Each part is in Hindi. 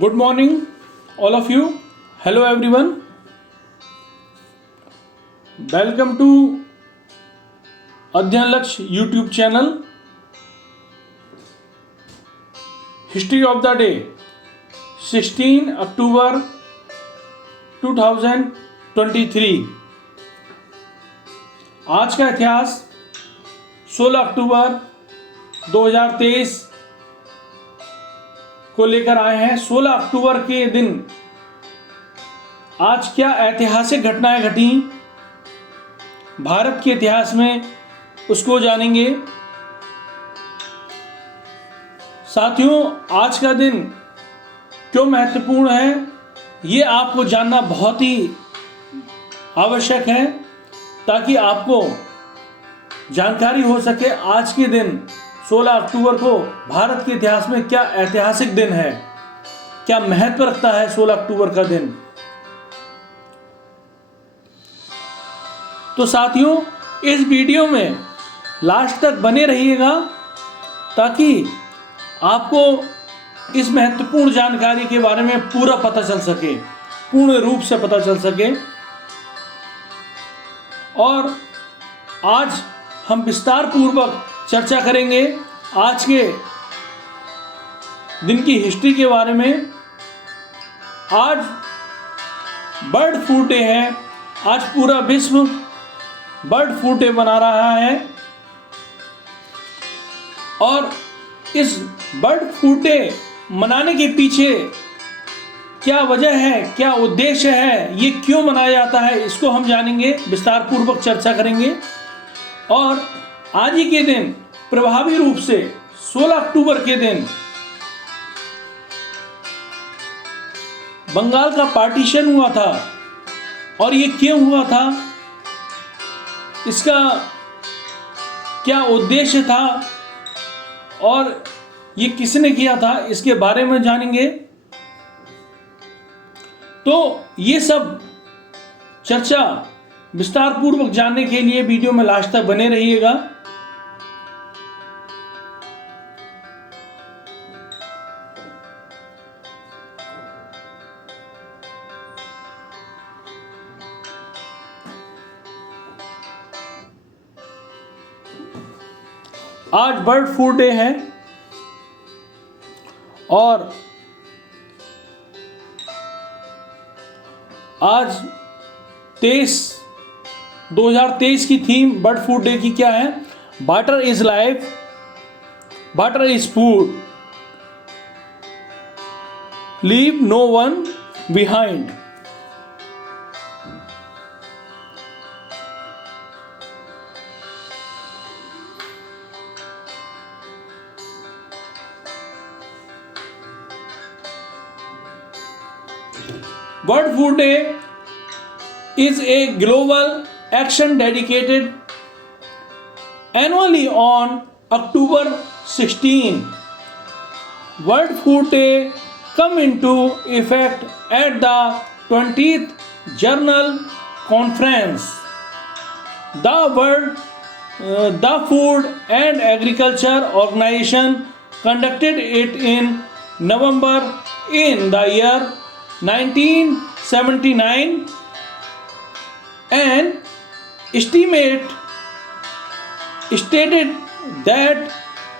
Good morning, all of you. Hello, everyone. Welcome to अध्ययन लक्ष्य YouTube channel. History of the day 16 अक्टूबर 2023. आज का इतिहास 16 अक्टूबर 2023 को लेकर आए हैं. 16 अक्टूबर के दिन आज क्या ऐतिहासिक घटनाएं घटी भारत के इतिहास में, उसको जानेंगे. साथियों, आज का दिन क्यों महत्वपूर्ण है ये आपको जानना बहुत ही आवश्यक है, ताकि आपको जानकारी हो सके आज के दिन 16 अक्टूबर को भारत के इतिहास में क्या ऐतिहासिक दिन है, क्या महत्व रखता है 16 अक्टूबर का दिन. तो साथियों, इस वीडियो में लास्ट तक बने रहिएगा ताकि आपको इस महत्वपूर्ण जानकारी के बारे में पूरा पता चल सके, पूर्ण रूप से पता चल सके. और आज हम विस्तार पूर्वक चर्चा करेंगे आज के दिन की हिस्ट्री के बारे में. आज बर्ड फ्लू डे है. आज पूरा विश्व बर्ड फ्लू डे मना रहा है. और इस बर्ड फ्लू डे मनाने के पीछे क्या वजह है, क्या उद्देश्य है, ये क्यों मनाया जाता है, इसको हम जानेंगे, विस्तार पूर्वक चर्चा करेंगे. और आज ही के दिन प्रभावी रूप से 16 अक्टूबर के दिन बंगाल का पार्टीशन हुआ था. और ये क्यों हुआ था, इसका क्या उद्देश्य था और ये किसने किया था, इसके बारे में जानेंगे. तो ये सब चर्चा विस्तार पूर्वक जानने के लिए वीडियो में लास्ट तक बने रहिएगा. आज बर्ड फ्लू डे है और आज 2023 की थीम बर्ड फ्लू डे की क्या है? Water is life, water is food, leave no one behind. World Food Day is a global action dedicated annually on October 16. World Food Day come into effect at the 20th General Conference. The Food and Agriculture Organization conducted it in November in the year 1979 and stated that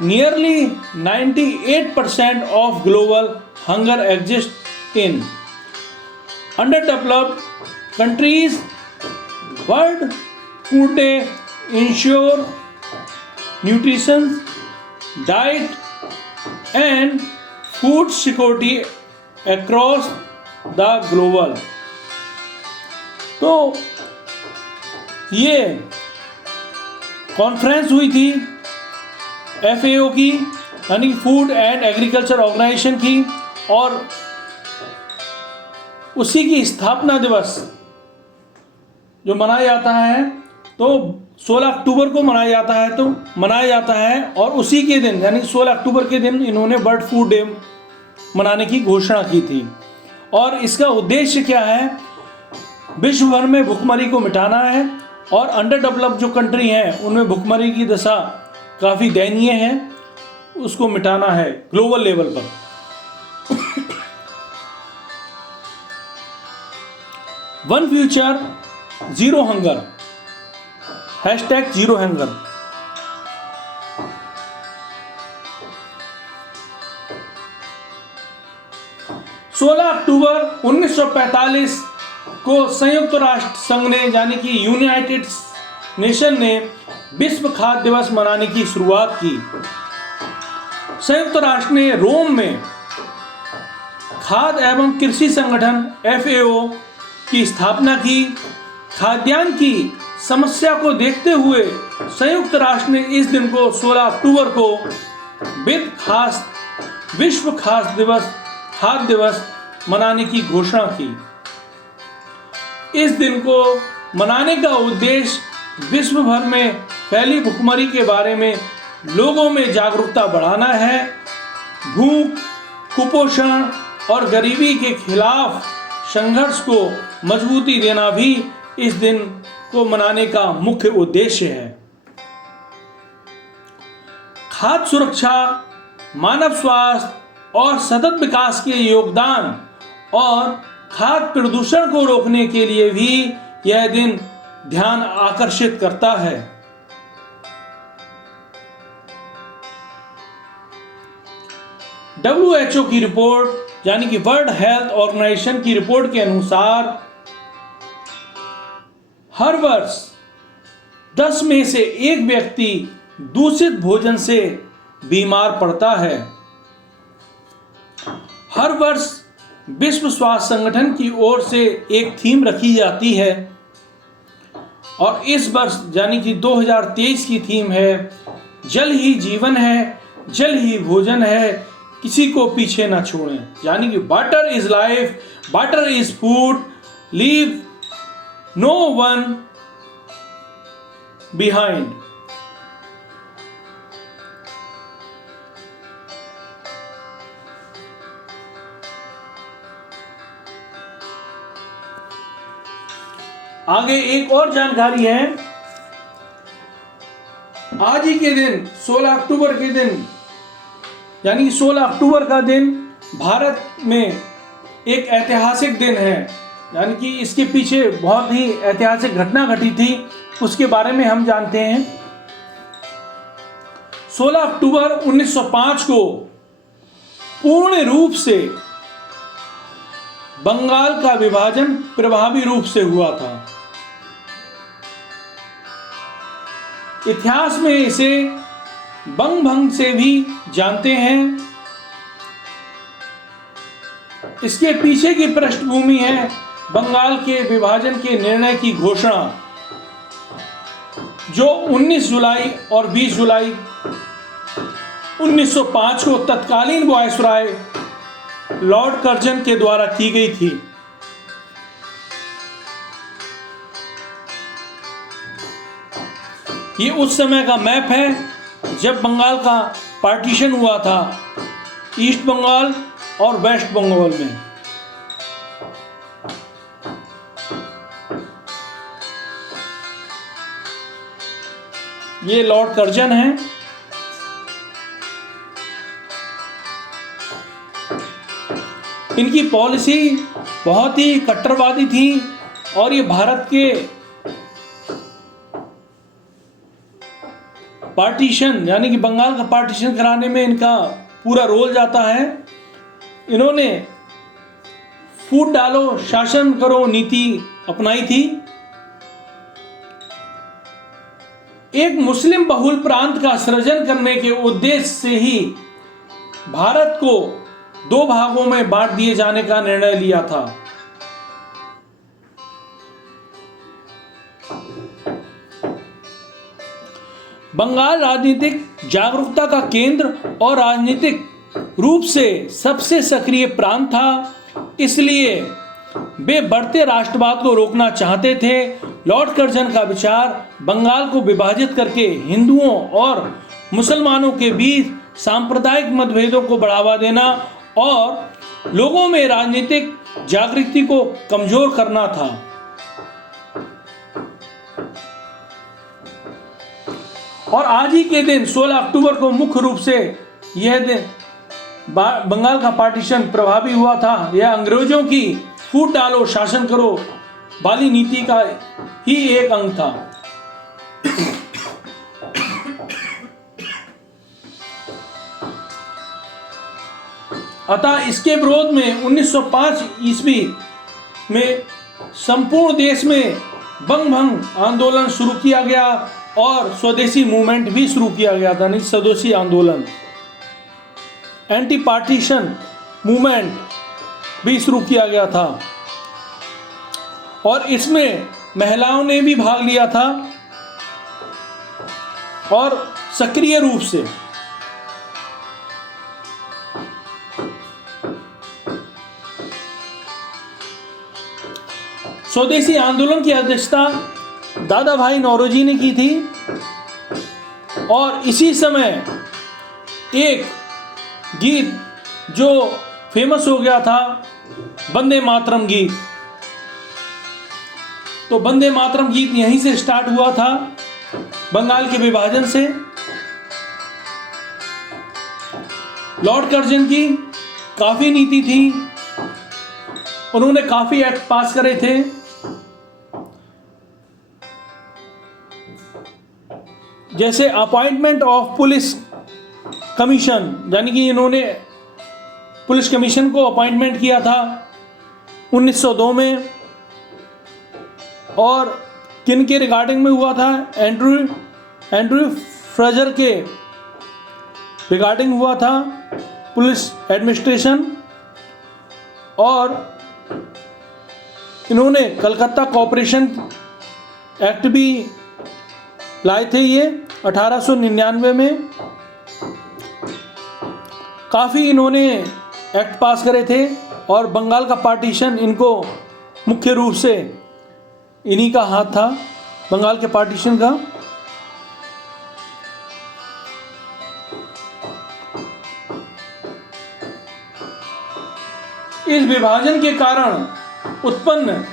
nearly 98% of global hunger exists in underdeveloped countries. World Food Day ensure nutrition, diet and food security across the global. तो ये कॉन्फ्रेंस हुई थी FAO की, यानी फूड एंड एग्रीकल्चर ऑर्गेनाइजेशन की, और उसी की स्थापना दिवस जो मनाया जाता है तो 16 अक्टूबर को मनाया जाता है. और उसी के दिन यानी 16 अक्टूबर के दिन इन्होंने बर्ड फ्लू डे मनाने की घोषणा की थी. और इसका उद्देश्य क्या है? विश्व भर में भुखमरी को मिटाना है. और अंडर डेवलप्ड जो कंट्री हैं उनमें भुखमरी की दशा काफ़ी दयनीय है, उसको मिटाना है ग्लोबल लेवल पर. One future zero hunger, hashtag zero hunger. सोलह अक्टूबर 1945 को संयुक्त राष्ट्र संघ ने यानी कि यूनाइटेड नेशन ने विश्व खाद्य दिवस मनाने की शुरुआत की। संयुक्त राष्ट्र ने रोम में खाद्य एवं कृषि संगठन FAO की स्थापना की। खाद्यान्न की समस्या को देखते हुए संयुक्त राष्ट्र ने इस दिन को 16 अक्टूबर को विश्व खाद्य दिवस मनाने की घोषणा की। इस दिन को मनाने का उद्देश्य विश्व भर में फैली भुखमरी के बारे में लोगों में जागरूकता बढ़ाना है। भूख, कुपोषण और गरीबी के खिलाफ संघर्ष को मजबूती देना भी इस दिन को मनाने का मुख्य उद्देश्य है। खाद्य सुरक्षा, मानव स्वास्थ्य और सतत विकास के योगदान और खाद्य प्रदूषण को रोकने के लिए भी यह दिन ध्यान आकर्षित करता है। WHO की रिपोर्ट यानी कि वर्ल्ड हेल्थ ऑर्गेनाइजेशन की रिपोर्ट के अनुसार हर वर्ष 10 में से एक व्यक्ति दूषित भोजन से बीमार पड़ता है। हर वर्ष विश्व स्वास्थ्य संगठन की ओर से एक थीम रखी जाती है और इस वर्ष यानी कि 2023 की थीम है जल ही जीवन है, जल ही भोजन है, किसी को पीछे ना छोड़ें। यानी कि water is life, water is food, leave no one behind. आगे एक और जानकारी है। आज ही के दिन 16 अक्टूबर के दिन यानी 16 अक्टूबर का दिन भारत में एक ऐतिहासिक दिन है। यानी कि इसके पीछे बहुत ही ऐतिहासिक घटना घटी थी, उसके बारे में हम जानते हैं। 16 अक्टूबर 1905 को पूर्ण रूप से बंगाल का विभाजन प्रभावी रूप से हुआ था। इतिहास में इसे बंग भंग से भी जानते हैं। इसके पीछे की पृष्ठभूमि है बंगाल के विभाजन के निर्णय की घोषणा, जो 19 जुलाई और 20 जुलाई 1905 को तत्कालीन वायसराय लॉर्ड कर्जन के द्वारा की गई थी। ये उस समय का मैप है जब बंगाल का पार्टीशन हुआ था ईस्ट बंगाल और वेस्ट बंगाल में। ये लॉर्ड कर्जन है। इनकी पॉलिसी बहुत ही कट्टरवादी थी और ये भारत के पार्टीशन यानी कि बंगाल का पार्टीशन कराने में इनका पूरा रोल जाता है। इन्होंने फूट डालो शासन करो नीति अपनाई थी। एक मुस्लिम बहुल प्रांत का सृजन करने के उद्देश्य से ही भारत को 2 भागों में बांट दिए जाने का निर्णय लिया था। बंगाल राजनीतिक जागरूकता का केंद्र और राजनीतिक रूप से सबसे सक्रिय प्रांत था, इसलिए वे बढ़ते राष्ट्रवाद को रोकना चाहते थे। लॉर्ड कर्जन का विचार बंगाल को विभाजित करके हिंदुओं और मुसलमानों के बीच सांप्रदायिक मतभेदों को बढ़ावा देना और लोगों में राजनीतिक जागृति को कमजोर करना था। और आज ही के दिन 16 अक्टूबर को मुख्य रूप से यह दिन बंगाल का पार्टीशन प्रभावी हुआ था। यह अंग्रेजों की फूट डालो शासन करो वाली नीति का ही एक अंग था। अतः इसके विरोध में 1905 ईस्वी में संपूर्ण देश में बंग भंग आंदोलन शुरू किया गया और स्वदेशी मूवमेंट भी शुरू किया गया था, नहीं स्वदेशी आंदोलन, एंटी पार्टीशन मूवमेंट भी शुरू किया गया था और इसमें महिलाओं ने भी भाग लिया था और सक्रिय रूप से। स्वदेशी आंदोलन की अध्यक्षता दादा भाई नौरोजी ने की थी और इसी समय एक गीत जो फेमस हो गया था, वंदे मातरम गीत। तो वंदे मातरम गीत यहीं से स्टार्ट हुआ था, बंगाल के विभाजन से। लॉर्ड कर्जन की काफ़ी नीति थी, उन्होंने काफ़ी एक्ट पास करे थे। जैसे अपॉइंटमेंट ऑफ पुलिस कमीशन, यानी कि इन्होंने पुलिस कमीशन को अपॉइंटमेंट किया था 1902 में। और किन के रिगार्डिंग में हुआ था? एंड्रयू फ्रेजर के रिगार्डिंग हुआ था पुलिस एडमिनिस्ट्रेशन। और इन्होंने कलकत्ता कॉरपोरेशन एक्ट भी लाए थे ये 1899 में। काफ़ी इन्होंने एक्ट पास करे थे और बंगाल का पार्टीशन इनको मुख्य रूप से इन्हीं का हाथ था, बंगाल के पार्टीशन का। इस विभाजन के कारण उत्पन्न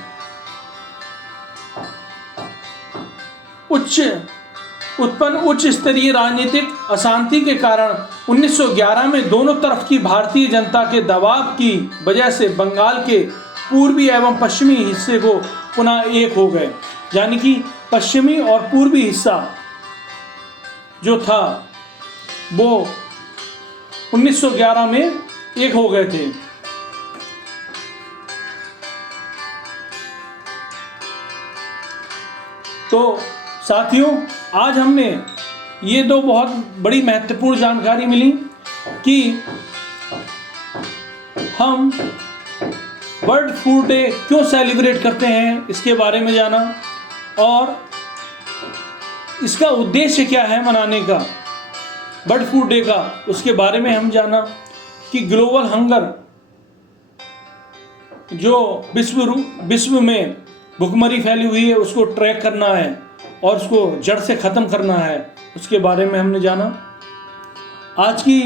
उच्च स्तरीय राजनीतिक अशांति के कारण 1911 में दोनों तरफ की भारतीय जनता के दबाव की वजह से बंगाल के पूर्वी एवं पश्चिमी हिस्से को पुनः एक हो गए। यानी कि पश्चिमी और पूर्वी हिस्सा जो था वो 1911 में एक हो गए थे। तो साथियों, आज हमने ये दो बहुत बड़ी महत्वपूर्ण जानकारी मिली कि हम वर्ल्ड फूड डे क्यों सेलिब्रेट करते हैं, इसके बारे में जाना और इसका उद्देश्य क्या है मनाने का वर्ल्ड फूड डे का, उसके बारे में हम जाना कि ग्लोबल हंगर जो विश्व में भुखमरी फैली हुई है उसको ट्रैक करना है और उसको जड़ से ख़त्म करना है, उसके बारे में हमने जाना। आज की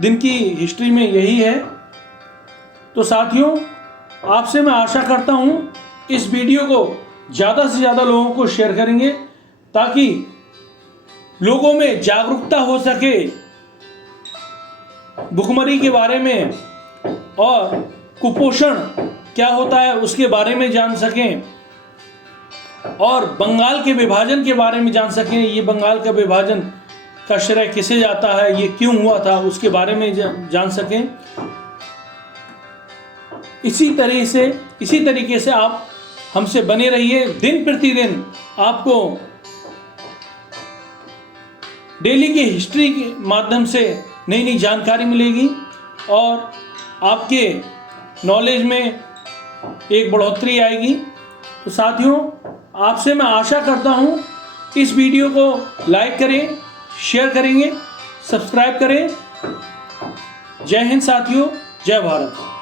दिन की हिस्ट्री में यही है। तो साथियों, आपसे मैं आशा करता हूँ इस वीडियो को ज़्यादा से ज़्यादा लोगों को शेयर करेंगे ताकि लोगों में जागरूकता हो सके भुखमरी के बारे में और कुपोषण क्या होता है उसके बारे में जान सकें और बंगाल के विभाजन के बारे में जान सकें। ये बंगाल का विभाजन का श्रेय किसे जाता है, ये क्यों हुआ था, उसके बारे में जान सकें। इसी तरीके से आप हमसे बने रहिए। दिन प्रतिदिन आपको डेली की हिस्ट्री के माध्यम से नई नई जानकारी मिलेगी और आपके नॉलेज में एक बढ़ोतरी आएगी। तो साथियों, आपसे मैं आशा करता हूँ इस वीडियो को लाइक करें, शेयर करेंगे, सब्सक्राइब करें। जय हिंद साथियों, जय भारत।